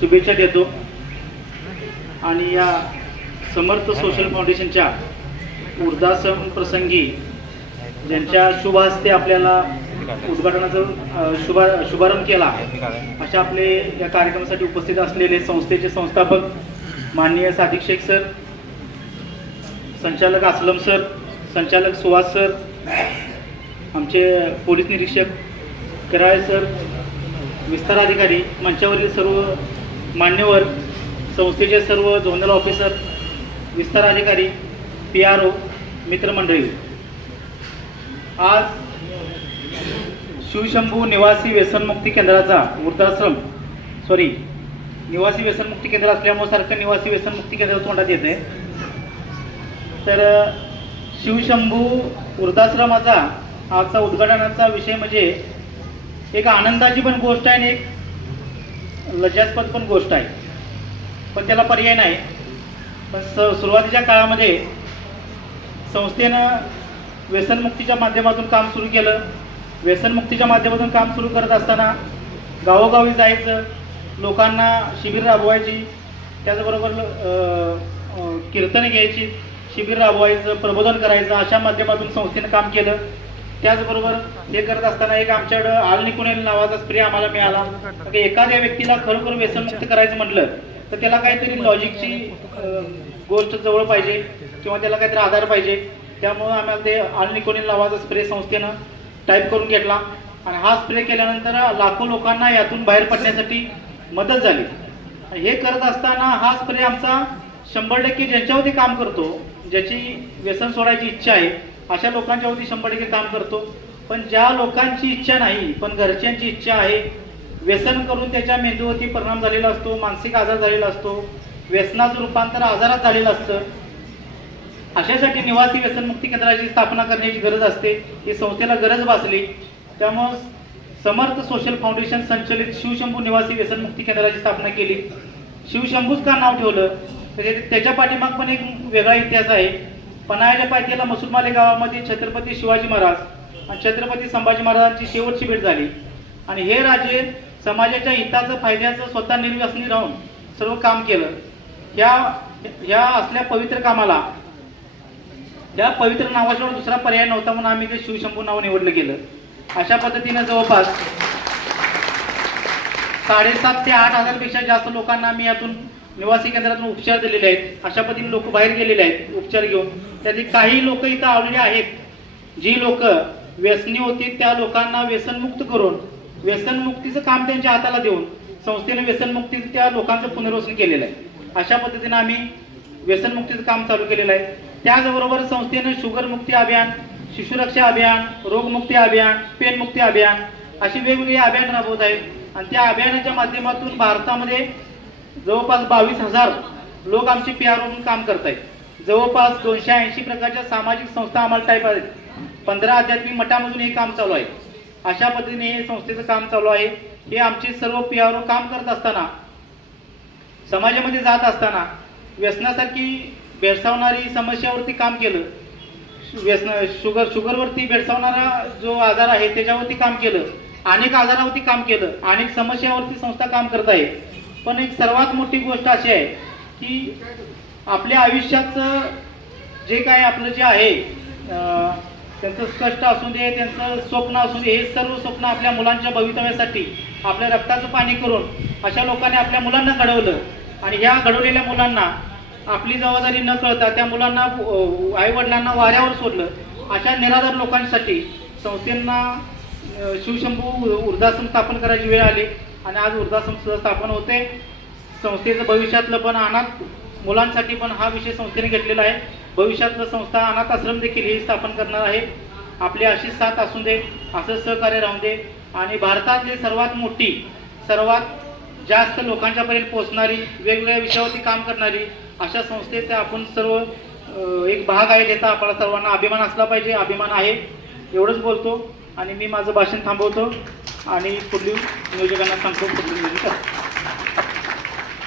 शुभेच्छा देतो. आणि या समर्थ सोशल फाउंडेशनच्या वृद्धाश्रम प्रसंगी ज्यांच्या शुभ हस्ते आपल्याला उद्घाटनाचा शुभा शुभारंभ केला अशा आपले या कार्यक्रमासाठी उपस्थित असलेले संस्थेचे संस्थापक माननीय सादिक शेख सर संचालक असलम सर संचालक सुहास सर आमचे पोलीस निरीक्षक कराळे सर विस्तार अधिकारी मंचावरील सर्व मान्यवर संस्थेचे सर्व झोनल ऑफिसर विस्तार अधिकारी पी आर ओ मित्रमंडळी. आज शिवशंभू निवासी व्यसनमुक्ती केंद्राचा वृद्धाश्रम सॉरी निवासी व्यसनमुक्ती केंद्र असल्यामुळे सारखं निवासी व्यसनमुक्ती केंद्र तोंडात येत आहे. तर शिवशंभू वृद्धाश्रमाचा आजचा उद्घाटनाचा विषय म्हणजे एक आनंदाची पण गोष्ट आहे आणि एक लज्जास्पद पण गोष्ट आहे. पण त्याला पर्याय नाही. पण स सुरुवातीच्या काळामध्ये संस्थेनं व्यसनमुक्तीच्या माध्यमातून काम सुरू केलं. व्यसनमुक्तीच्या माध्यमातून काम सुरू करत असताना गावोगावी जायचं लोकांना शिबिर राबवायची त्याचबरोबर कीर्तन कीर्तने घ्यायची शिबिर राबवायचं प्रबोधन करायचं अशा माध्यमातून संस्थेनं काम केलं. त्याचबरोबर हे करत असताना एक आमच्याकडं आल निकुनेल नावाचा स्प्रे आम्हाला मिळाला. एखाद्या व्यक्तीला खरोखर व्यसनमुक्त करायचं म्हटलं तर त्याला काहीतरी लॉजिकची गोष्ट जवळ पाहिजे किंवा त्याला काहीतरी आधार पाहिजे. त्यामुळं आम्हाला ते आल निकोनील नावाचा स्प्रे संस्थेनं टाईप करून घेतला. आणि हा स्प्रे केल्यानंतर लाखो लोकांना यातून बाहेर पडण्यासाठी मदत झाली. हे करत असताना हा स्प्रे आमचा शंभर टक्के ज्यांच्यावरती काम करतो ज्याची व्यसन सोडायची इच्छा आहे अशा लोकांच्यावरती शंभर टक्के काम करतो. पण ज्या लोकांची इच्छा नाही पण घरच्यांची इच्छा आहे व्यसन करून त्याच्या मेंदूवरती परिणाम झालेला असतो मानसिक आजार झालेला असतो व्यसनाचं रूपांतर आजारात झालेलं असतं अशासाठी निवासी व्यसनमुक्ती केंद्राची स्थापना करण्याची गरज असते. ही संस्थेला गरज भासली. त्यामुळं समर्थ सोशल फाउंडेशन संचलित शिवशंभू निवासी व्यसनमुक्ती केंद्राची स्थापना केली. शिवशंभूच का नाव ठेवलं? त्याच्या पाठीमाग पण एक वेगळा इतिहास आहे. पन्हाळ्याच्या पायथ्याला मसुरमाले गावामध्ये छत्रपती शिवाजी महाराज आणि छत्रपती संभाजी महाराजांची शेवटची भेट झाली. आणि हे राजे समाजाच्या हिताचं फायद्याचं स्वतः निर्व्यसनी राहून सर्व काम केलं. ह्या ह्या असल्या पवित्र कामाला त्या पवित्र नावाशिवाय दुसरा पर्याय नव्हता म्हणून आम्ही ते शिवशंभू नाव निवडलं गेलं. अशा पद्धतीनं जवळपास साडेसात ते आठ हजारपेक्षा जास्त लोकांना आम्ही यातून निवासी केंद्रातून उपचार दिलेले आहेत. अशा पद्धतीने लोक बाहेर गेलेले आहेत उपचार घेऊन. त्यातील काही लोक इथं ऑलरेडी आहेत. जी लोक व्यसनी होती त्या लोकांना व्यसनमुक्त करून व्यसनमुक्तीचं काम त्यांच्या हाताला देऊन संस्थेने व्यसनमुक्ती त्या लोकांचं पुनर्वसन केलेलं आहे. अशा पद्धतीने आम्ही व्यसनमुक्तीचं काम चालू केलेलं आहे. त्याचबरोबर संस्थेनं शुगर मुक्ती अभियान शिशुरक्षा अभियान रोगमुक्ती अभियान पेनमुक्ती अभियान अशी वेगवेगळी अभियान राबवत आहे. आणि त्या अभियानाच्या माध्यमातून भारतामध्ये जवळपास बावीस हजार लोक आमचे पी आर म्हणून काम करत आहेत जवळपास दोनशे ऐंशी प्रकारच्या सामाजिक संस्था आम्हाला टाईप आहेत. पंधरा आध्यात्मिक मठामधून हे काम चालू आहे. अशा पद्धतीने हे संस्थेचं काम चालू आहे. हे आमचे सर्व पी आर काम करत असताना समाजामध्ये जात असताना व्यसनासारखी भेडसावणारी समस्यावरती काम केलं. व्यसन शुगर शुगरवरती भेडसावणारा जो आजार आहे त्याच्यावरती काम केलं. अनेक आजारावरती काम केलं. अनेक समस्यावरती संस्था काम करत आहे पण एक सर्वात मोठी गोष्ट अशी आहे की आपल्या आयुष्याचं जे काय आपलं जे आहे त्यांचं कष्ट असू दे त्यांचं स्वप्न असू दे हे सर्व स्वप्न आपल्या मुलांच्या भवितव्यासाठी आपल्या रक्ताचं पाणी करून अशा लोकांनी आपल्या मुलांना घडवलं. आणि ह्या घडवलेल्या मुलांना आपली जबाबदारी न कळता त्या मुलांना आईवडिलांना वाऱ्यावर सोडलं. अशा निराधार लोकांसाठी संस्थेंना शिवशंभू वृद्धाश्रम स्थापन करायची वेळ आली. आणि आज ऊर्जा संस्था स्थापन होते. संस्थेचं भविष्यातलं पण अनाथ मुलांसाठी पण हा विषय संस्थेने घेतलेला आहे. भविष्यातलं संस्था अनाथ आश्रम देखील ही स्थापन करणार आहे. आपली अशीच साथ असू दे असं सहकार्य राहून दे. आणि भारतातली सर्वात मोठी सर्वात जास्त लोकांच्यापर्यंत पोहोचणारी वेगवेगळ्या विषयावरती काम करणारी अशा संस्थेचा आपण सर्व एक भाग आहे त्याचा आपल्याला सर्वांना अभिमान असला पाहिजे. अभिमान आहे एवढंच बोलतो. आणि मी माझं भाषण थांबवतो. आणि पुढील नियोजकांना सांगतो पुढील नियोजन.